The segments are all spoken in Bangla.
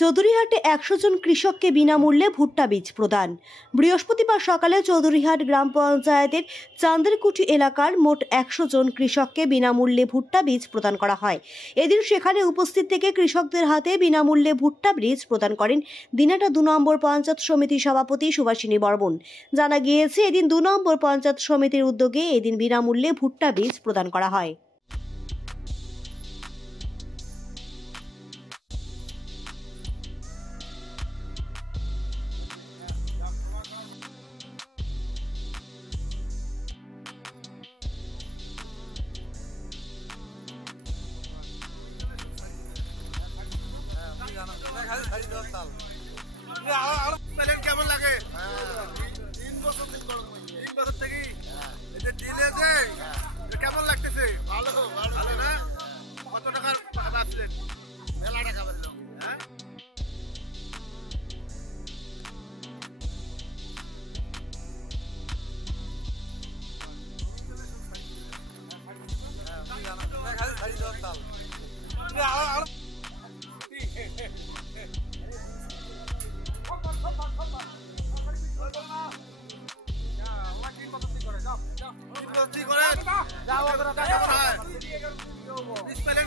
চৌধুরীহাটে ১০০ জন কৃষককে বিনামূল্যে ভুট্টা বীজ প্রদান। বৃহস্পতিবার সকালে চৌধুরীহাট গ্রাম পঞ্চায়েতের চান্দেরকুঠি এলাকার মোট ১০০ জন কৃষককে বিনামূল্যে ভুট্টা বীজ প্রদান করা হয়। এদিন সেখানে উপস্থিত থেকে কৃষকদের হাতে বিনামূল্যে ভুট্টা বীজ প্রদান করেন দিনাটা ২ নম্বর পঞ্চায়েত সমিতির সভাপতি সুভাষিনী বর্মন। জানা গিয়েছে, এদিন ২ নম্বর পঞ্চায়েত সমিতির উদ্যোগে এদিন বিনামূল্যে ভুট্টা বীজ প্রদান করা হয়। কেমন লাগে? 3 বছর থেকে কেমন লাগতেছে? ভালো ভালো না? কত টাকার আসলেন? মেলা টাকা বললো। হ্যাঁ,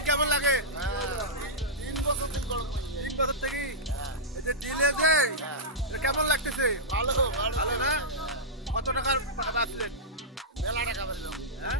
কেমন লাগে? 3 বছর থেকে কেমন লাগতেছে? ভালো ভালো না? কত টাকার আসলেন? মেলা টাকা বললো। হ্যাঁ।